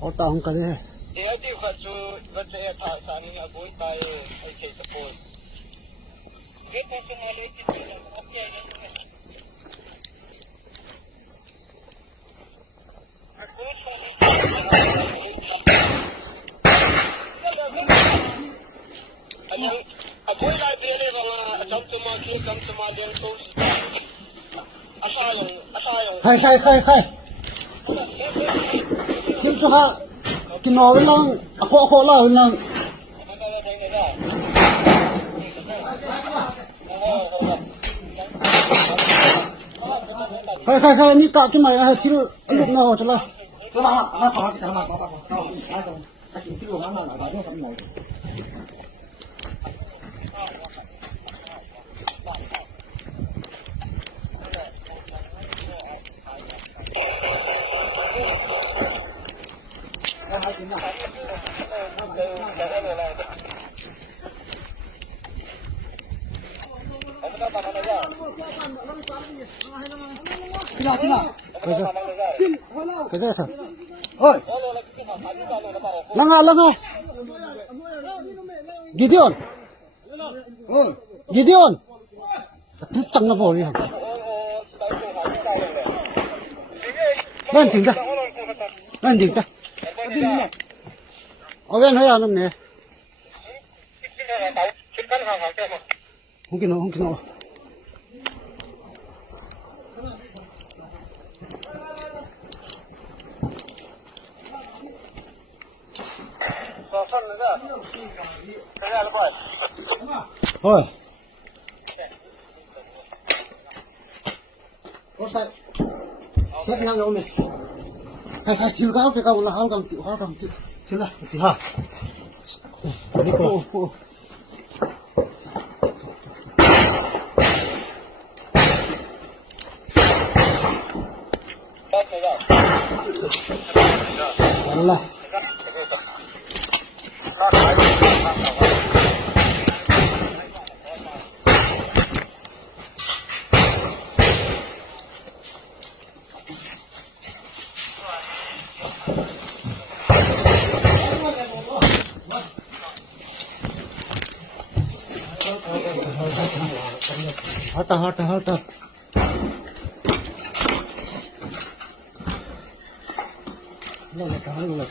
Ở tao không cần thế. Thì ở đây vật sẽ thả sản những bối tay hay chạy tập bồi. Cái này lấy cái gì là ok đấy. Ako'y library mga come to my den post. Asayong. Khai. Xin cho ha. Kino lang. Ako lang. Khai ni ka tu mai ha sil lúc nào cho la. Cho ba na pa kita ma pa. Tao ai đâu. Ta chỉ kilo mana là bao nhiêu cái này. Sila. Kaya sa. Hoy. Langa. Gideon. Gideon. Tutang na po riyan. Nanting ka. Oven hay anam ne. Hong kino. Thôi. Có sai. Xét nhau đâu này. Hay chiều cao phải cao là hao cầm chịu. Chứ là thì ha. Đi cô. Allah. Hata. Lo.